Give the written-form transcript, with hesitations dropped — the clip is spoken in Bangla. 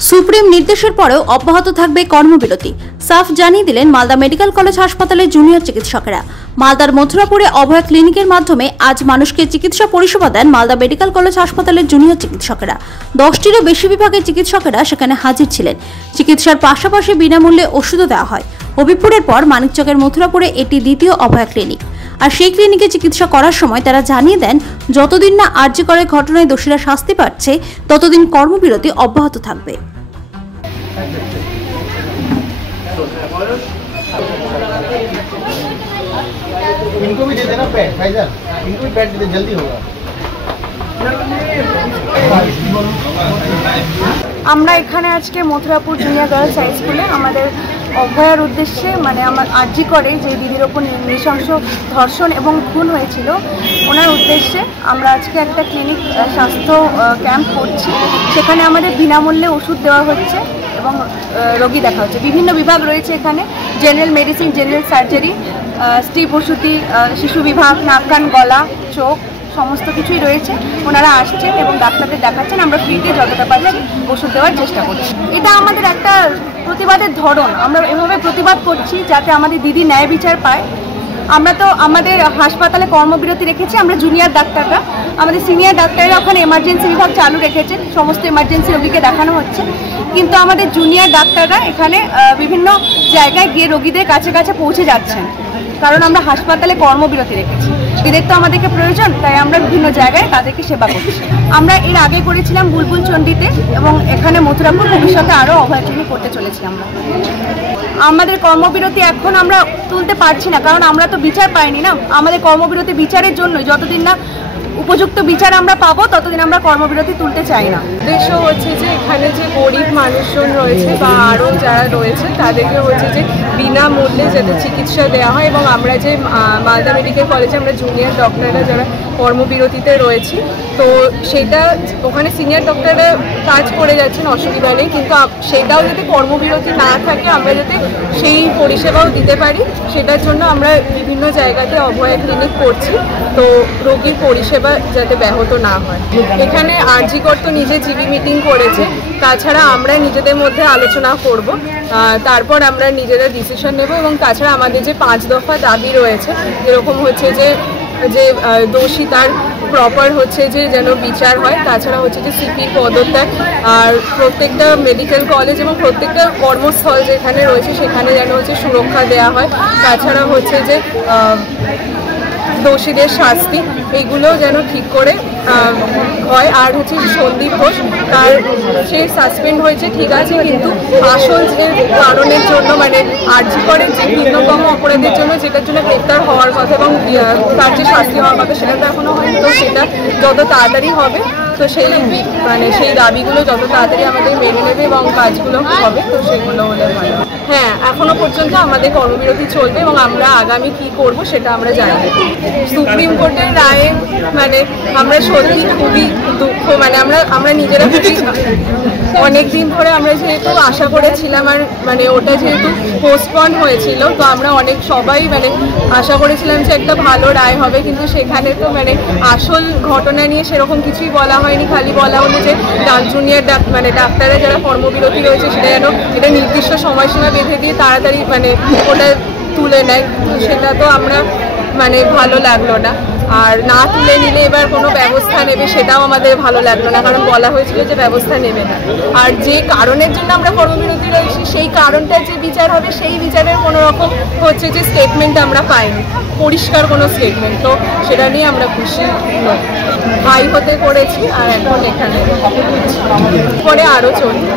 সুপ্রিম নির্দেশের পরেও অব্যাহত থাকবে কর্মবিরতি, সাফ জানিয়ে দিলেন মালদা মেডিকেল কলেজ হাসপাতালের জুনিয়র চিকিৎসকেরা। মালদার মথুরাপুরে অভয়া ক্লিনিকের মাধ্যমে আজ মানুষকে চিকিৎসা পরিষেবা দেন মালদা মেডিকেল কলেজ হাসপাতালের জুনিয়র চিকিৎসকেরা। 10টিরও বেশি বিভাগের চিকিৎসকেরা সেখানে হাজির ছিলেন। চিকিৎসার পাশাপাশি বিনামূল্যে ওষুধও দেওয়া হয়। হবিপুরের পর মানিকচকের মথুরাপুরে এটি দ্বিতীয় অভয়া ক্লিনিক। আর সেই ক্লিনিকে চিকিৎসা করার সময় তারা জানিয়ে দেন, যতদিন না আরজি করের ঘটনায় দোষীরা শাস্তি পাচ্ছে ততদিন কর্মবিরতি অব্যাহত থাকবে। इनको भी दे देना पैड फाइजर, इनको भी पैड दे दे, जल्दी होगा। আমরা এখানে আজকে মথুরাপুর জুনিয়র গার্লস হাই স্কুলে আমাদের অভয়ার উদ্দেশ্যে আমার আরজি করে যে দিদির ওপর নৃশংস ধর্ষণ এবং খুন হয়েছিল ওনার উদ্দেশ্যে আমরা আজকে একটা ক্লিনিক স্বাস্থ্য ক্যাম্প করছি। সেখানে আমাদের বিনামূল্যে ওষুধ দেওয়া হচ্ছে এবং রোগী দেখা হচ্ছে। বিভিন্ন বিভাগ রয়েছে এখানে, জেনারেল মেডিসিন, জেনারেল সার্জারি, স্ত্রী প্রসূতি, শিশু বিভাগ, নাক কান গলা চোখ সমস্ত কিছুই রয়েছে। ওনারা আসছেন এবং ডাক্তারদের দেখাচ্ছেন। আমরা ফ্রিতে যতটা পাচ্ছি ওষুধ দেওয়ার চেষ্টা করছি। এটা আমাদের একটা প্রতিবাদের ধরন। আমরা এভাবে প্রতিবাদ করছি যাতে আমাদের দিদি ন্যায় বিচার পায়। আমরা তো আমাদের হাসপাতালে কর্মবিরতি রেখেছি, আমরা জুনিয়র ডাক্তাররা, আমাদের সিনিয়র ডাক্তাররা ওখানে এমার্জেন্সি বিভাগ চালু রেখেছেন, সমস্ত এমার্জেন্সি রোগীকে দেখানো হচ্ছে। কিন্তু আমাদের জুনিয়র ডাক্তাররা এখানে বিভিন্ন জায়গায় গিয়ে রোগীদের কাছে কাছে পৌঁছে যাচ্ছেন, কারণ আমরা হাসপাতালে কর্মবিরতি রেখেছি। এদের তো আমাদেরকে প্রয়োজন, তাই আমরা বিভিন্ন জায়গায় তাদেরকে সেবা করছি। আমরা এর আগে করেছিলাম বুলবুল চণ্ডীতে এবং এখানে মথুরাপুর, ভবিষ্যতে আরও অভয়া ক্লিনিক করতে চলেছি। আমাদের কর্মবিরতি এখন আমরা তুলতে পারছি না, কারণ আমরা তো বিচার পাইনি না। আমাদের কর্মবিরতি বিচারের জন্যই, যতদিন না উপযুক্ত বিচার আমরা পাবো ততদিন আমরা কর্মবিরতি তুলতে চাই না। উদ্দেশ্য হচ্ছে যে এখানে যে গরিব মানুষজন রয়েছে বা আরও যারা রয়েছে তাদেরকে হচ্ছে যে বিনামূল্যে যাতে চিকিৎসা দেওয়া হয়। এবং আমরা যে মালদা মেডিকেল কলেজে আমরা জুনিয়র ডক্টররা যারা কর্মবিরতিতে রয়েছি, তো সেটা ওখানে সিনিয়র ডক্টররা কাজ করে যাচ্ছেন, অসুবিধা নেই, কিন্তু সেটাও যাতে কর্মবিরতি না থাকে, আমরা যাতে সেই পরিষেবাও দিতে পারি, সেটার জন্য আমরা বিভিন্ন জায়গাতে অভয়া ক্লিনিক করছি। তো রোগীর পরিষেবা যাতে ব্যাহত না হয়। এখানে আরজি কর তো নিজে জিবি মিটিং করেছে, তাছাড়া আমরা নিজেদের মধ্যে আলোচনা করব, তারপর আমরা নিজেরা ডিসিশন নেব। এবং তাছাড়া আমাদের যে 5 দফা দাবি রয়েছে, এরকম হচ্ছে যে দোষী তার প্রপার হচ্ছে যে যেন বিচার হয়, তাছাড়া হচ্ছে যে সিপির পদত্যাগ, আর প্রত্যেকটা মেডিকেল কলেজ এবং প্রত্যেকটা কর্মস্থল যেখানে রয়েছে সেখানে যেন হচ্ছে সুরক্ষা দেওয়া হয়, তাছাড়া হচ্ছে যে দোষীদের শাস্তি এইগুলো যেন ঠিক করে হয়। আর হচ্ছে যে সন্দীপ ঘোষ, তার সে সাসপেন্ড হয়েছে ঠিক আছে, কিন্তু আসল যে কারণের জন্য মানে আরজি করেন যে ভিন্নতম অপরাধের জন্য যেটার জন্য গ্রেপ্তার হওয়ার কথা এবং তার যে শাস্তি হওয়ার কথা সেটা তো এখনও হয়নি। তো সেটা যত তাড়াতাড়ি হবে, তো সেই দাবিগুলো যত তাড়াতাড়ি আমাদের মেনে নেবে এবং কাজগুলো হবে, তো সেগুলো হলে ভালো। হ্যাঁ, এখনো পর্যন্ত আমাদের কর্মবিরতি চলবে এবং আমরা আগামী কি করব সেটা আমরা জানি। সুপ্রিম কোর্টের রায়ে মানে আমরা সত্যি খুবই দুঃখ, মানে আমরা নিজেরা খুবই অনেক দিন ধরে আমরা যেহেতু আশা করেছিলাম, আর মানে ওটা যেহেতু পোস্টপন হয়েছিল, তো আমরা সবাই মানে আশা করেছিলাম যে একটা ভালো রায় হবে, কিন্তু সেখানে তো মানে আসল ঘটনা নিয়ে সেরকম কিছুই বলা হয়নি। খালি বলা হলো যে জুনিয়র মানে ডাক্তাররা যারা কর্মবিরতি রয়েছে সেটা যেন এটা নির্দিষ্ট সময়সীমা বেঁধে দিয়ে তাড়াতাড়ি মানে ওটা তুলে নেয়। সেটা তো আমরা মানে ভালো লাগলো না। আর না তুলে নিলে এবার কোনো ব্যবস্থা নেবে সেটাও আমাদের ভালো লাগলো না, কারণ বলা হয়েছিল যে ব্যবস্থা নেবে না। আর যে কারণের জন্য আমরা কর্মবিরতি রয়েছি সেই কারণটার যে বিচার হবে সেই বিচারের কোনো রকম হচ্ছে যে স্টেটমেন্ট আমরা পাইনি, পরিষ্কার কোনো স্টেটমেন্ট। তো সেটা নিয়ে আমরা খুশি ভাই হতে করেছি, আর এখন এখানে পরে আরও চলবে।